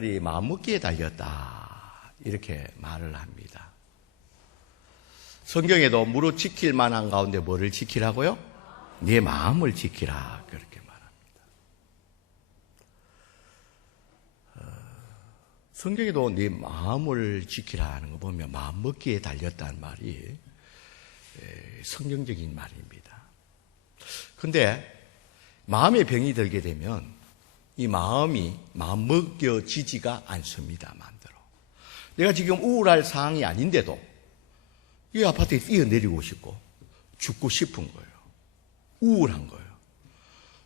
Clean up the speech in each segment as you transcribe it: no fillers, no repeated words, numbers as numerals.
들이 마음먹기에 달렸다 이렇게 말을 합니다. 성경에도 무릇 지킬 만한 가운데 뭐를 지키라고요? 네 마음을 지키라 그렇게 말합니다. 성경에도 네 마음을 지키라 하는 거 보면 마음먹기에 달렸다는 말이 성경적인 말입니다. 그런데 마음에 병이 들게 되면 이 마음이 마음먹여지지가 않습니다. 마음대로. 내가 지금 우울할 상황이 아닌데도 이 아파트에 뛰어내리고 싶고 죽고 싶은 거예요. 우울한 거예요.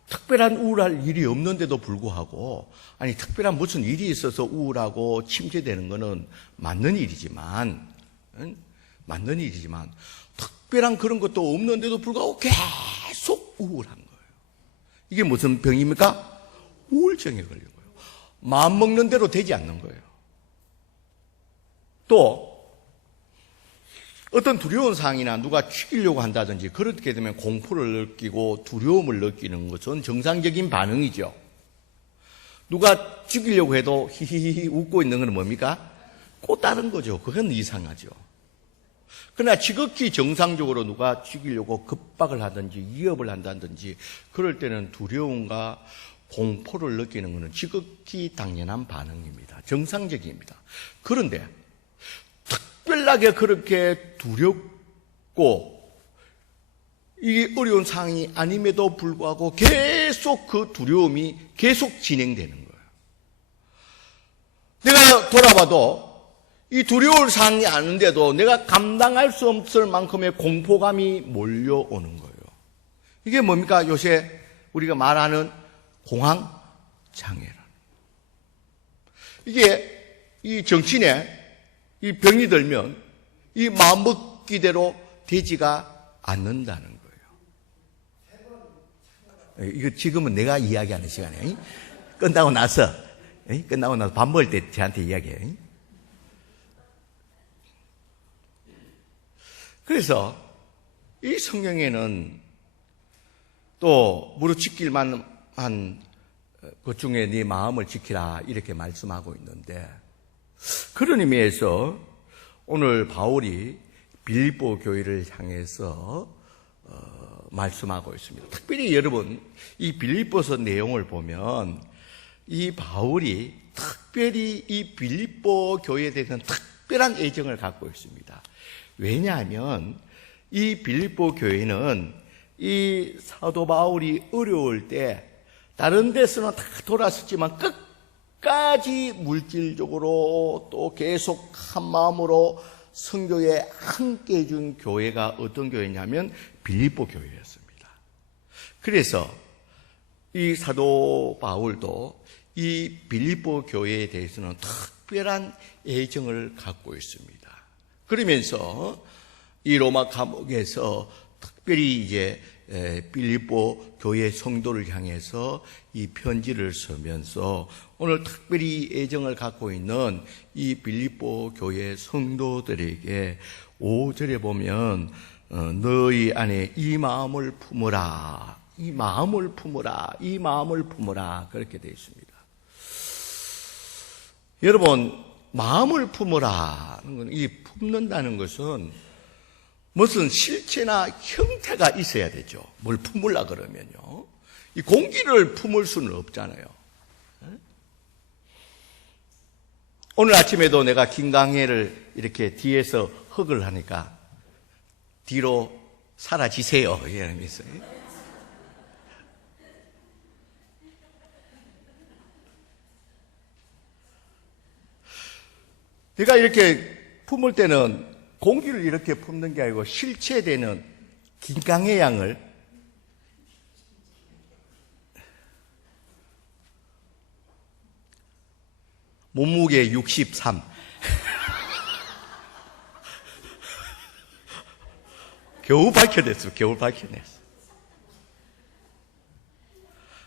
특별한 우울할 일이 없는데도 불구하고 아니 특별한 무슨 일이 있어서 우울하고 침체되는 거는 맞는 일이지만 특별한 그런 것도 없는데도 불구하고 계속 우울한 거예요. 이게 무슨 병입니까? 우울증에 걸린 거예요. 마음 먹는 대로 되지 않는 거예요. 또 어떤 두려운 상황이나 누가 죽이려고 한다든지 그렇게 되면 공포를 느끼고 두려움을 느끼는 것은 정상적인 반응이죠. 누가 죽이려고 해도 히히히 웃고 있는 건 뭡니까? 꽃다른 거죠. 그건 이상하죠. 그러나 지극히 정상적으로 누가 죽이려고 급박을 하든지 위협을 한다든지 그럴 때는 두려움과 공포를 느끼는 것은 지극히 당연한 반응입니다. 정상적입니다. 그런데 특별하게 그렇게 두렵고 이 어려운 상황이 아님에도 불구하고 계속 그 두려움이 계속 진행되는 거예요. 내가 돌아봐도 이 두려울 상황이 아닌데도 내가 감당할 수 없을 만큼의 공포감이 몰려오는 거예요. 이게 뭡니까? 요새 우리가 말하는 공황장애라는. 이게 이 정신에 이 병이 들면 이 마음먹기대로 되지가 않는다는 거예요. 이거 지금은 내가 이야기하는 시간이에요. 끝나고 나서 밥 먹을 때 저한테 이야기해요. 그래서 이 성경에는 또 무릇 지킬 만한 것 중에 네 마음을 지키라 이렇게 말씀하고 있는데 그런 의미에서 오늘 바울이 빌립보 교회를 향해서 말씀하고 있습니다. 특별히 여러분 이 빌립보서 내용을 보면 이 바울이 특별히 이 빌립보 교회에 대해서 특별한 애정을 갖고 있습니다. 왜냐하면 이 빌립보 교회는 이 사도 바울이 어려울 때 다른 데서는 다 돌았었지만 끝까지 물질적으로 또 계속 한 마음으로 선교에 함께 해준 교회가 어떤 교회냐면 빌립보 교회였습니다. 그래서 이 사도 바울도 이 빌립보 교회에 대해서는 특별한 애정을 갖고 있습니다. 그러면서 이 로마 감옥에서 특별히 이제 빌립보 교회 성도를 향해서 이 편지를 쓰면서 오늘 특별히 애정을 갖고 있는 이 빌립보 교회 성도들에게 5절에 보면 너희 안에 이 마음을 품으라, 이 마음을 품으라, 이 마음을 품으라 그렇게 되어 있습니다. 여러분 마음을 품으라, 이 품는다는 것은 무슨 실체나 형태가 있어야 되죠. 뭘 품으려 그러면요. 이 공기를 품을 수는 없잖아요. 오늘 아침에도 내가 김강혜를 이렇게 뒤에서 헉을 하니까 뒤로 사라지세요. 이러면서. 내가 이렇게 품을 때는 공기를 이렇게 품는 게 아니고 실체되는 김강혜 양을 몸무게 63 겨우 밝혀냈어. 겨우 밝혀냈어.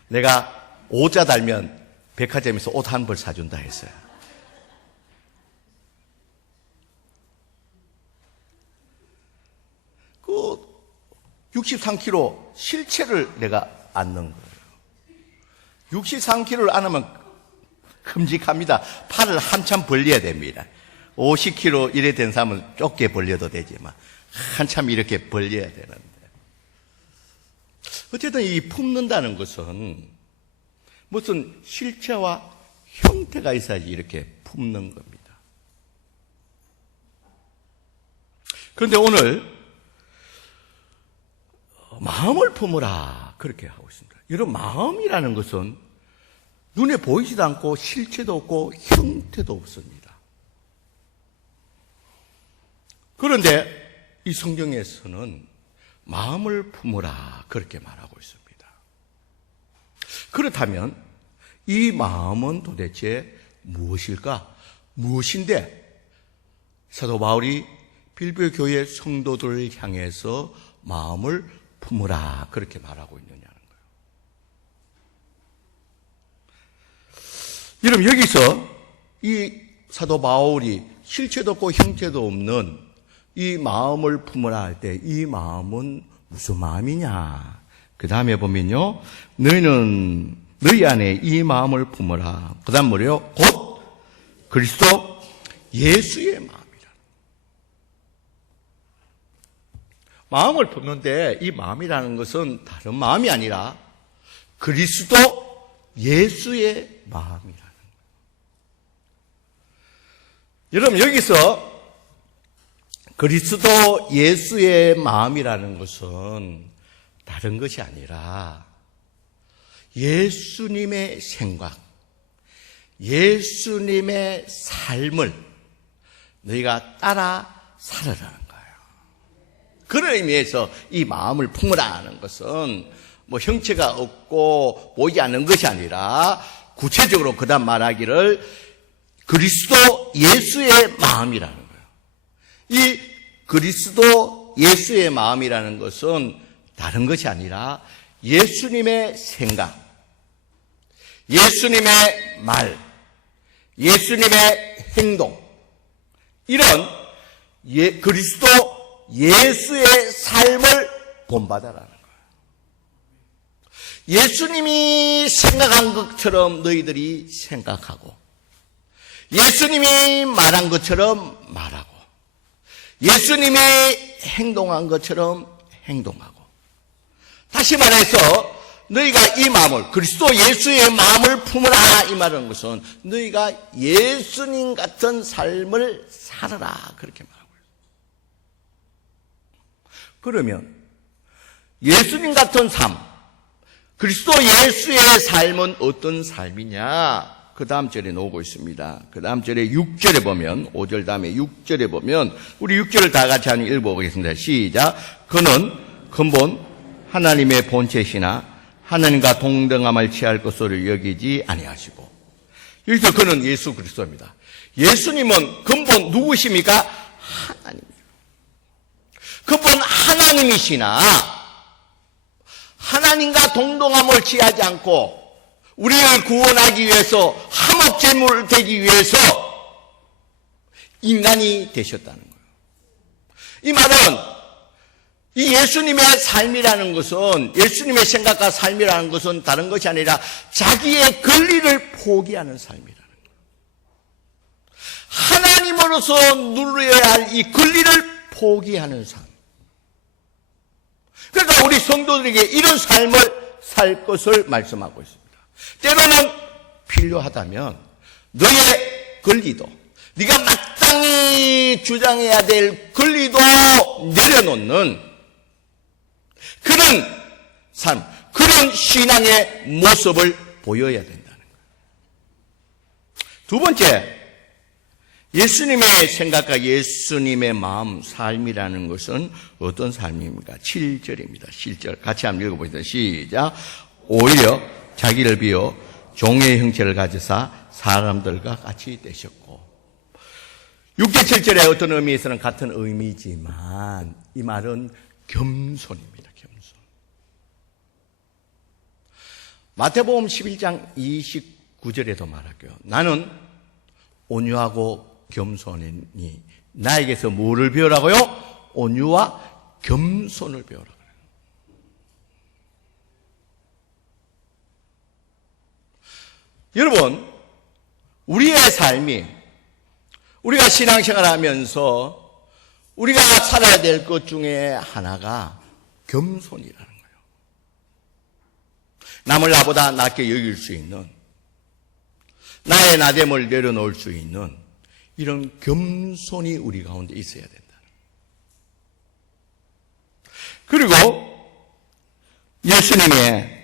내가 5자 달면 백화점에서 옷 한 벌 사준다 했어요. 그 63kg 실체를 내가 안는 거예요. 63kg를 안으면 끔찍합니다. 팔을 한참 벌려야 됩니다. 50kg 이래 된 사람은 좁게 벌려도 되지만 한참 이렇게 벌려야 되는데, 어쨌든 이 품는다는 것은 무슨 실체와 형태가 있어야지 이렇게 품는 겁니다. 그런데 오늘 마음을 품으라 그렇게 하고 있습니다. 이런 마음이라는 것은 눈에 보이지도 않고 실체도 없고 형태도 없습니다. 그런데 이 성경에서는 마음을 품으라 그렇게 말하고 있습니다. 그렇다면 이 마음은 도대체 무엇일까? 무엇인데 사도 바울이 빌보 교회 성도들을 향해서 마음을 품으라 그렇게 말하고 있느냐는 거예요. 여러분, 여기서 이 사도 바울이 실체도 없고 형태도 없는 이 마음을 품으라 할 때 이 마음은 무슨 마음이냐? 그 다음에 보면요, 너희는 너희 안에 이 마음을 품으라. 그 다음 뭐래요? 곧 그리스도 예수의 마음이라. 마음을 품는데 이 마음이라는 것은 다른 마음이 아니라 그리스도 예수의 마음이라는 거예요. 여러분, 여기서 그리스도 예수의 마음이라는 것은 다른 것이 아니라 예수님의 생각, 예수님의 삶을 너희가 따라 살아라는 거예요. 그런 의미에서 이 마음을 품으라는 것은 뭐 형체가 없고 보이지 않는 것이 아니라 구체적으로 그다음 말하기를 그리스도 예수의 마음이라는 거예요. 이 그리스도 예수의 마음이라는 것은 다른 것이 아니라 예수님의 생각, 예수님의 말, 예수님의 행동, 이런 그리스도 예수의 삶을 본받아라는 거예요. 예수님이 생각한 것처럼 너희들이 생각하고, 예수님이 말한 것처럼 말하고, 예수님이 행동한 것처럼 행동하고, 다시 말해서 너희가 이 마음을, 그리스도 예수의 마음을 품으라 이 말하는 것은 너희가 예수님 같은 삶을 살아라 그렇게 말하고 있어요. 그러면 예수님 같은 삶, 그리스도 예수의 삶은 어떤 삶이냐? 그 다음 절에 나오고 있습니다. 그 다음 절에 6절에 보면, 5절 다음에 6절에 보면, 우리 6절을 다 같이 한번 읽어보겠습니다. 시작. 그는 근본 하나님의 본체시나 하나님과 동등함을 취할 것으로 여기지 아니하시고. 여기서 그는 예수 그리스도입니다. 예수님은 근본 누구십니까? 하나님입니다. 근본 하나님이시나 하나님과 동등함을 취하지 않고 우리를 구원하기 위해서 화목제물 되기 위해서 인간이 되셨다는 거예요. 이 말은 이 예수님의 삶이라는 것은, 예수님의 생각과 삶이라는 것은 다른 것이 아니라 자기의 권리를 포기하는 삶이라는 거예요. 하나님으로서 누려야 할 이 권리를 포기하는 삶. 그러니까 우리 성도들에게 이런 삶을 살 것을 말씀하고 있습니다. 때로는 필요하다면 너의 권리도, 네가 마땅히 주장해야 될 권리도 내려놓는 그런 삶, 그런 신앙의 모습을 보여야 된다는 거예요. 두 번째, 예수님의 생각과 예수님의 마음, 삶이라는 것은 어떤 삶입니까? 7절입니다. 7절 같이 한번 읽어보겠습니다. 시작. 오히려 자기를 비워 종의 형체를 가지사 사람들과 같이 되셨고. 6절 7절의 어떤 의미에서는 같은 의미지만 이 말은 겸손입니다. 겸손. 마태복음 11장 29절에도 말할게요. 나는 온유하고 겸손이니 나에게서 뭐를 배우라고요? 온유와 겸손을 배우라. 여러분, 우리의 삶이, 우리가 신앙생활 하면서 우리가 살아야 될 것 중에 하나가 겸손이라는 거예요. 남을 나보다 낮게 여길 수 있는, 나의 나됨을 내려놓을 수 있는 이런 겸손이 우리 가운데 있어야 된다. 그리고 예수님의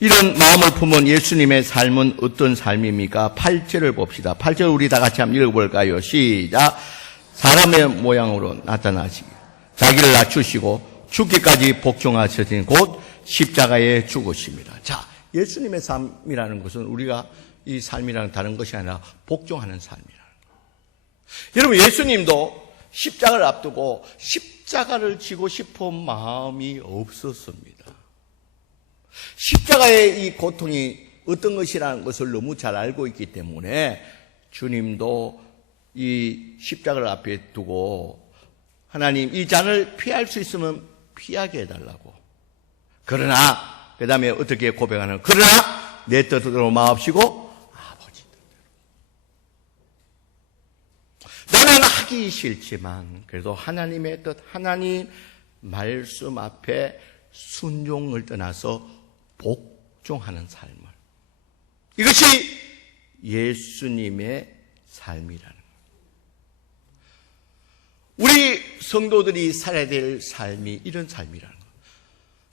이런 마음을 품은 예수님의 삶은 어떤 삶입니까? 8절을 봅시다. 8절 우리 다 같이 한번 읽어볼까요? 시작. 사람의 모양으로 나타나시기, 자기를 낮추시고 죽기까지 복종하시니 곧 십자가에 죽으십니다. 자, 예수님의 삶이라는 것은 우리가 이 삶이라는 다른 것이 아니라 복종하는 삶이라는 거예요. 여러분, 예수님도 십자가를 앞두고 십자가를 지고 싶은 마음이 없었습니다. 십자가의 이 고통이 어떤 것이라는 것을 너무 잘 알고 있기 때문에 주님도 이 십자가를 앞에 두고 하나님, 이 잔을 피할 수 있으면 피하게 해달라고. 그러나 그 다음에 어떻게 고백하는, 그러나 내 뜻대로 마옵시고 아버지 뜻대로. 나는 하기 싫지만 그래도 하나님의 뜻, 하나님 말씀 앞에 순종을 떠나서 복종하는 삶을, 이것이 예수님의 삶이라는 거예요. 우리 성도들이 살아야 될 삶이 이런 삶이라는 거예요.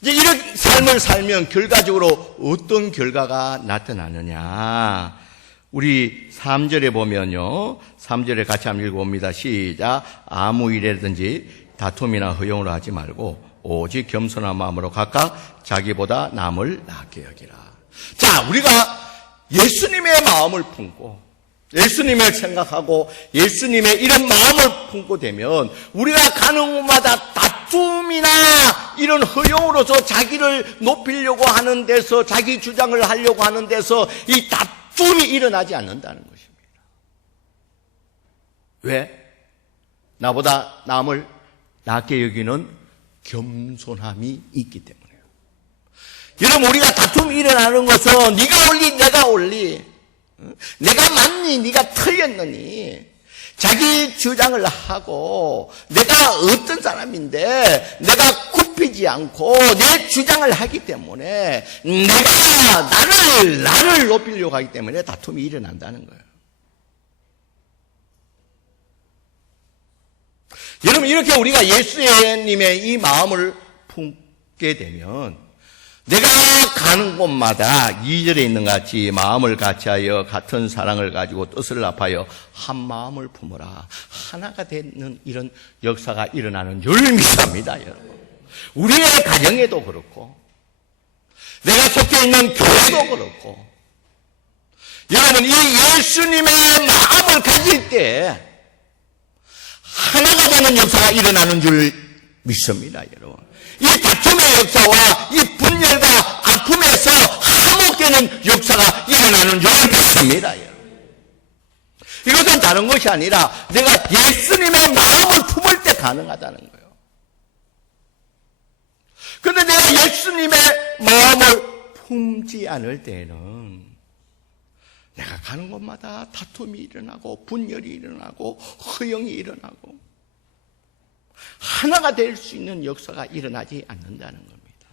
이제 이런 삶을 살면 결과적으로 어떤 결과가 나타나느냐, 우리 3절에 보면요, 3절에 같이 한번 읽어봅니다. 시작. 아무 일이라든지 다툼이나 허용으로 하지 말고 오직 겸손한 마음으로 각각 자기보다 남을 낫게 여기라. 자, 우리가 예수님의 마음을 품고 예수님을 생각하고 예수님의 이런 마음을 품고 되면 우리가 가는 곳마다 다툼이나 이런 허용으로서 자기를 높이려고 하는 데서, 자기 주장을 하려고 하는 데서 이 다툼이 일어나지 않는다는 것입니다. 왜? 나보다 남을 낮게 여기는 겸손함이 있기 때문에요. 여러분, 우리가 다툼이 일어나는 것은 네가 옳니 내가 옳니, 내가 맞니 네가 틀렸느니, 자기 주장을 하고 내가 어떤 사람인데 내가 굽히지 않고 내 주장을 하기 때문에 내가 나를 높이려고 하기 때문에 다툼이 일어난다는 거예요. 여러분, 이렇게 우리가 예수님의 이 마음을 품게 되면 내가 가는 곳마다 2절에 있는 것 같이 마음을 같이하여 같은 사랑을 가지고 뜻을 합하여 한 마음을 품어라. 하나가 되는 이런 역사가 일어나는 줄 믿습니다, 여러분. 우리의 가정에도 그렇고 내가 속해 있는 교회도 그렇고, 여러분, 이 예수님의 마음을 가질 때 하나가 되는 역사가 일어나는 줄 믿습니다, 여러분. 이 다툼의 역사와 이 분열과 아픔에서 화목되는 역사가 일어나는 줄 믿습니다, 여러분. 이것은 다른 것이 아니라 내가 예수님의 마음을 품을 때 가능하다는 거예요. 그런데 내가 예수님의 마음을 품지 않을 때에는 내가 가는 곳마다 다툼이 일어나고 분열이 일어나고 허영이 일어나고 하나가 될 수 있는 역사가 일어나지 않는다는 겁니다.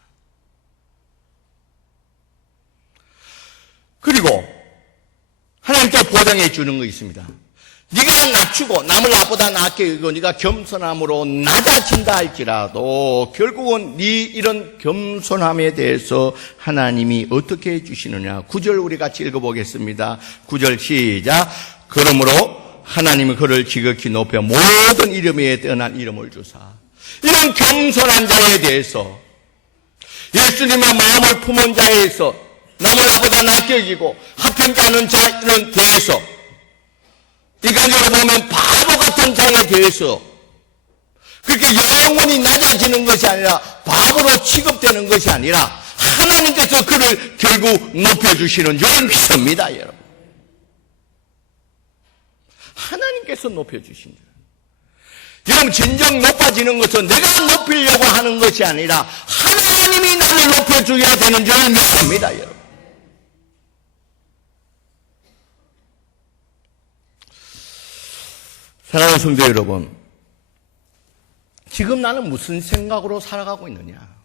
그리고 하나님 또 보장해 주는 거 있습니다. 네가 낮추고 남을 나보다 낮게 여기고 네가 겸손함으로 낮아진다 할지라도 결국은 네 이런 겸손함에 대해서 하나님이 어떻게 해주시느냐. 9절 우리 같이 읽어보겠습니다. 9절 시작. 그러므로 하나님은 그를 지극히 높여 모든 이름에 뛰어난 이름을 주사. 이런 겸손한 자에 대해서, 예수님의 마음을 품은 자에서, 남을 나보다 낮게 여기고 합평치 않은 자에 대해서, 인간적으로 보면 바보 같은 자에 대해서 그렇게 영원히 낮아지는 것이 아니라 바보로 취급되는 것이 아니라 하나님께서 그를 결국 높여주시는 줄 믿습니다, 여러분. 하나님께서 높여주신 줄. 여러분, 진정 높아지는 것은 내가 높이려고 하는 것이 아니라 하나님이 나를 높여줘야 되는 줄 믿습니다, 여러분. 사랑하는 성도 여러분, 지금 나는 무슨 생각으로 살아가고 있느냐?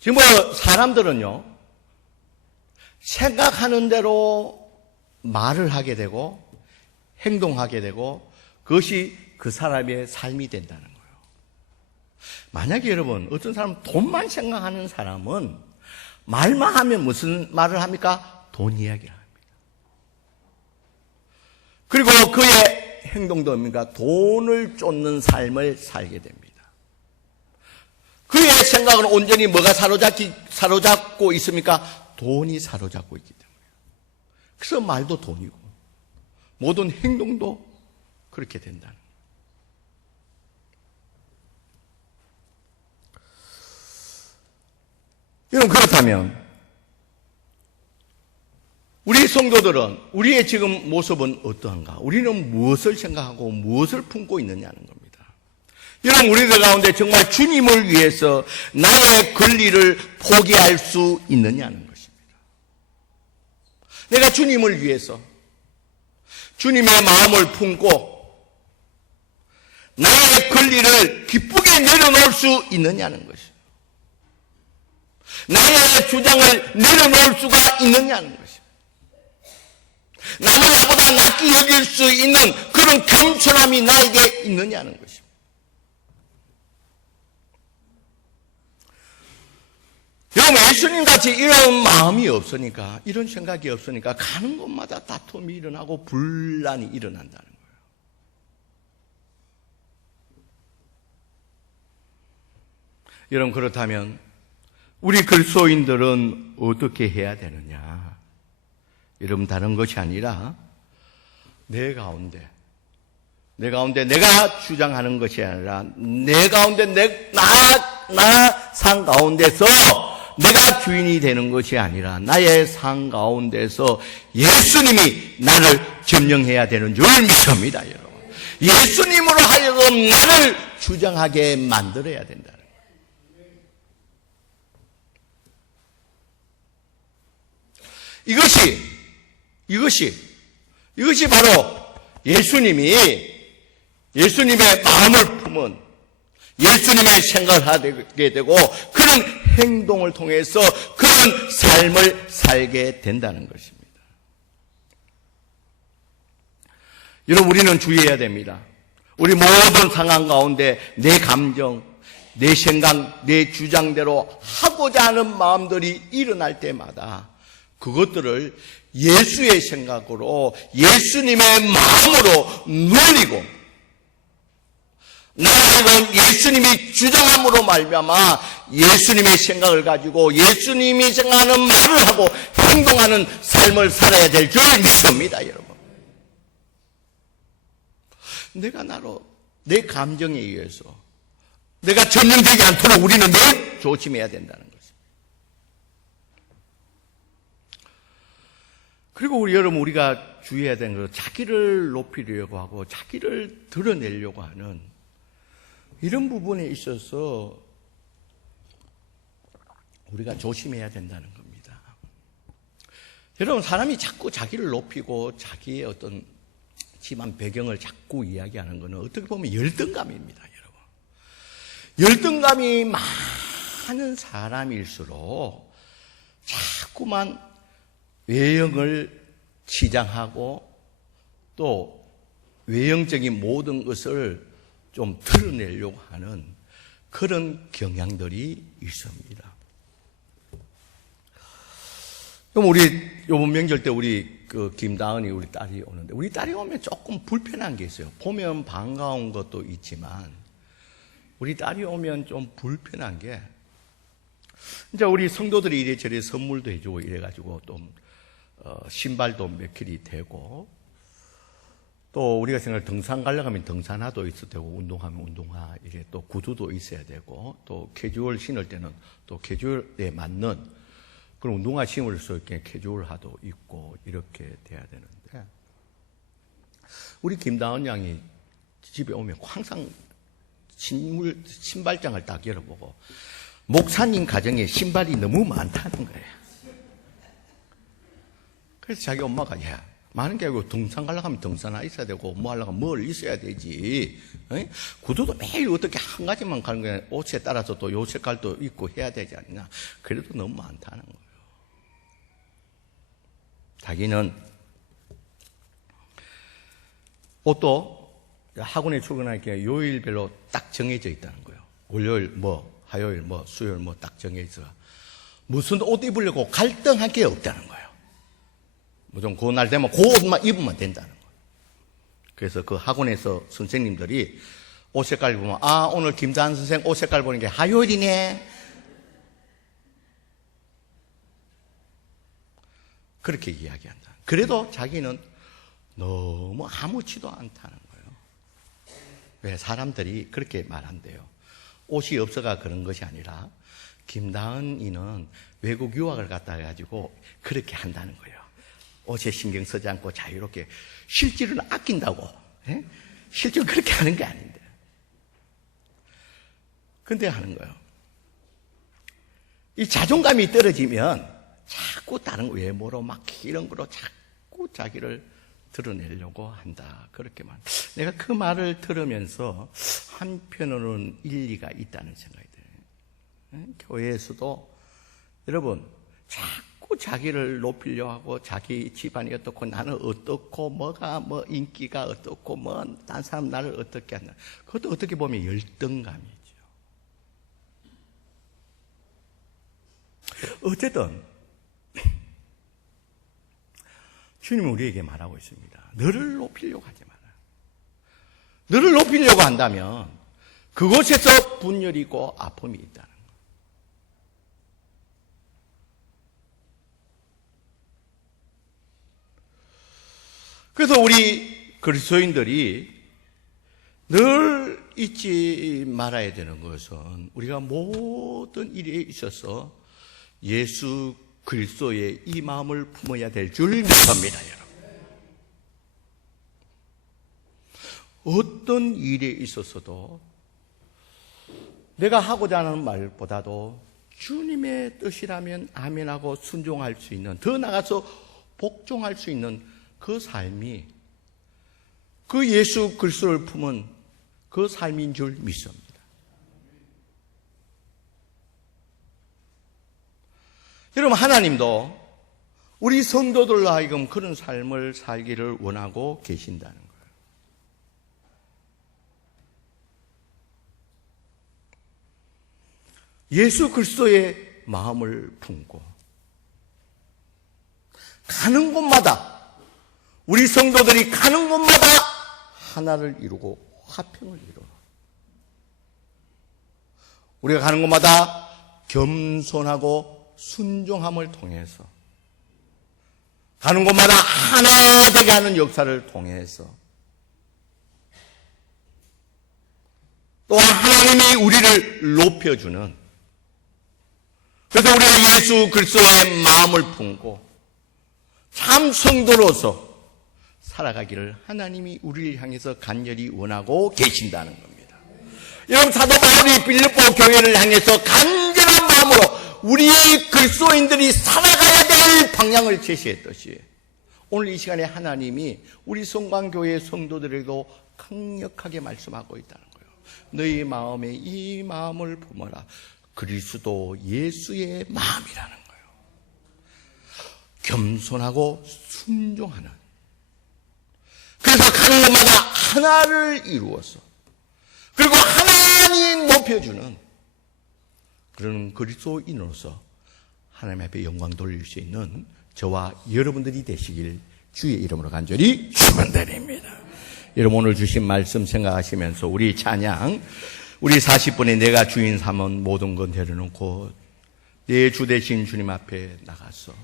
지금 사람들은요, 생각하는 대로 말을 하게 되고 행동하게 되고 그것이 그 사람의 삶이 된다는 거예요. 만약에 여러분, 어떤 사람은 돈만 생각하는 사람은 말만 하면 무슨 말을 합니까? 돈 이야기를 합니다. 그리고 그의 행동도 뭡니까? 돈을 쫓는 삶을 살게 됩니다. 그의 생각은 온전히 뭐가 사로잡고 있습니까? 돈이 사로잡고 있기 때문에. 그래서 말도 돈이고 모든 행동도 그렇게 된다는 거예요. 여러분, 그렇다면 우리 성도들은 우리의 지금 모습은 어떠한가? 우리는 무엇을 생각하고 무엇을 품고 있느냐는 겁니다. 여러분, 우리들 가운데 정말 주님을 위해서 나의 권리를 포기할 수 있느냐는 것입니다. 내가 주님을 위해서 주님의 마음을 품고 나의 권리를 기쁘게 내려놓을 수 있느냐는 것입니다. 나의 주장을 내려놓을 수가 있느냐는 것입니다. 남을 나보다 낫게 여길 수 있는 그런 겸손함이 나에게 있느냐는 것입니다. 여러분, 예수님같이 이런 마음이 없으니까, 이런 생각이 없으니까 가는 곳마다 다툼이 일어나고 분란이 일어난다는 거예요. 여러분, 그렇다면 우리 그리스도인들은 어떻게 해야 되느냐? 여러분, 다른 것이 아니라 내 가운데 내가 주장하는 것이 아니라 내 가운데 나 상 가운데서 내가 주인이 되는 것이 아니라 나의 상 가운데서 예수님이 나를 점령해야 되는 줄 믿습니다, 여러분. 예수님으로 하여금 나를 주장하게 만들어야 된다는 거예요. 이것이 바로 예수님의 마음을 품은 예수님의 생각을 하게 되고 그런 행동을 통해서 그런 삶을 살게 된다는 것입니다. 여러분, 우리는 주의해야 됩니다. 우리 모든 상황 가운데 내 감정, 내 생각, 내 주장대로 하고자 하는 마음들이 일어날 때마다 그것들을 예수의 생각으로 예수님의 마음으로 누리고 나는 예수님이 주장함으로 말미암아 예수님의 생각을 가지고 예수님이 생각하는 말을 하고 행동하는 삶을 살아야 될 줄 믿습니다, 여러분. 내가 내 감정에 의해서 내가 점령되지 않도록 우리는 늘 조심해야 된다는 것입니다. 그리고 여러분, 우리가 주의해야 되는 것은 자기를 높이려고 하고 자기를 드러내려고 하는 이런 부분에 있어서 우리가 조심해야 된다는 겁니다. 여러분, 사람이 자꾸 자기를 높이고 자기의 어떤 집안 배경을 자꾸 이야기하는 것은 어떻게 보면 열등감입니다, 여러분. 열등감이 많은 사람일수록 자꾸만 외형을 치장하고 또 외형적인 모든 것을 좀 드러내려고 하는 그런 경향들이 있습니다. 그럼 우리 이번 명절 때 우리 김다은이 우리 딸이 오는데 우리 딸이 오면 조금 불편한 게 있어요. 보면 반가운 것도 있지만 우리 딸이 오면 좀 불편한 게 이제 우리 성도들이 이래저래 선물도 해주고 이래가지고 또 신발도 몇 킬이 되고 또 우리가 생각할 등산 가려고 하면 등산화도 있어야 되고 운동하면 운동화 이게 또 구두도 있어야 되고 또 캐주얼 신을 때는 또 캐주얼에 맞는 그런 운동화 신을 수 있게 캐주얼화도 있고 이렇게 돼야 되는데 우리 김다은 양이 집에 오면 항상 신발장을 딱 열어보고 목사님 가정에 신발이 너무 많다는 거예요. 그래서 자기 엄마가, 야, 많은 게 아니고 등산 가려고 하면 등산 있어야 되고, 뭐 하려고 하면 뭘 있어야 되지. 구두도 매일 어떻게 한 가지만 가는 거야. 옷에 따라서 또 요 색깔도 입고 해야 되지 않냐. 그래도 너무 많다는 거예요. 자기는 옷도 학원에 출근할 게 요일별로 딱 정해져 있다는 거예요. 월요일 뭐, 화요일 뭐, 수요일 뭐 딱 정해져. 무슨 옷 입으려고 갈등할 게 없다는 거예요. 무조건 그 날 되면 그 옷만 입으면 된다는 거예요. 그래서 그 학원에서 선생님들이 옷 색깔 보면, 아, 오늘 김다한 선생 옷 색깔 보는 게 화요일이네. 그렇게 이야기한다. 그래도 자기는 너무 아무렇지도 않다는 거예요. 왜? 사람들이 그렇게 말한대요. 옷이 없어가 그런 것이 아니라 김다은이는 외국 유학을 갔다 해가지고 그렇게 한다는 거예요. 옷에 신경 쓰지 않고 자유롭게. 실질은 아낀다고. 예? 실질은 그렇게 하는 게 아닌데. 근데 하는 거예요. 이 자존감이 떨어지면 자꾸 다른 외모로 막 이런 거로 자꾸 자기를 드러내려고 한다. 그렇게만. 내가 그 말을 들으면서 한편으로는 일리가 있다는 생각이 들어요. 교회에서도 여러분 자꾸 자기를 높이려고 하고 자기 집안이 어떻고 나는 어떻고 뭐가 뭐 인기가 어떻고 뭐 딴 사람 나를 어떻게 한다. 그것도 어떻게 보면 열등감이죠. 어쨌든 주님은 우리에게 말하고 있습니다. 너를 높이려고 하지 마라. 너를 높이려고 한다면 그곳에서 분열이고 아픔이 있다는 거예요. 그래서 우리 그리스도인들이 늘 잊지 말아야 되는 것은 우리가 모든 일에 있어서 예수 그리스도의 이 마음을 품어야 될 줄 믿습니다, 여러분. 어떤 일에 있어서도 내가 하고자 하는 말보다도 주님의 뜻이라면 아멘하고 순종할 수 있는, 더 나아가서 복종할 수 있는 그 삶이 그 예수 그리스도를 품은 그 삶인 줄 믿습니다. 여러분, 하나님도 우리 성도들로 하여금 그런 삶을 살기를 원하고 계신다는 거예요. 예수 그리스도의 마음을 품고 가는 곳마다, 우리 성도들이 가는 곳마다 하나를 이루고 화평을 이루어 우리가 가는 곳마다 겸손하고 순종함을 통해서, 가는 곳마다 하나 되게 하는 역사를 통해서, 또한 하나님이 우리를 높여주는, 그래서 우리가 예수 그리스도의 마음을 품고 참 성도로서 살아가기를 하나님이 우리를 향해서 간절히 원하고 계신다는 겁니다. 여러분, 사도 바울이 빌립보 교회를 향해서 간절한 마음으로 우리 그리스도인들이 살아가야 될 방향을 제시했듯이 오늘 이 시간에 하나님이 우리 성광교회 성도들에게도 강력하게 말씀하고 있다는 거예요. 너희 마음에 이 마음을 품어라. 그리스도 예수의 마음이라는 거예요. 겸손하고 순종하는, 그래서 가는 곳마다 하나를 이루어서, 그리고 하나님 높여주는 그런 그리스도인으로서 하나님 앞에 영광 돌릴 수 있는 저와 여러분들이 되시길 주의 이름으로 간절히 축원드립니다. 여러분, 오늘 주신 말씀 생각하시면서 우리 찬양, 우리 40분에 내가 주인 삼은 모든 건 내려놓고 내 주 되신 주님 앞에 나가서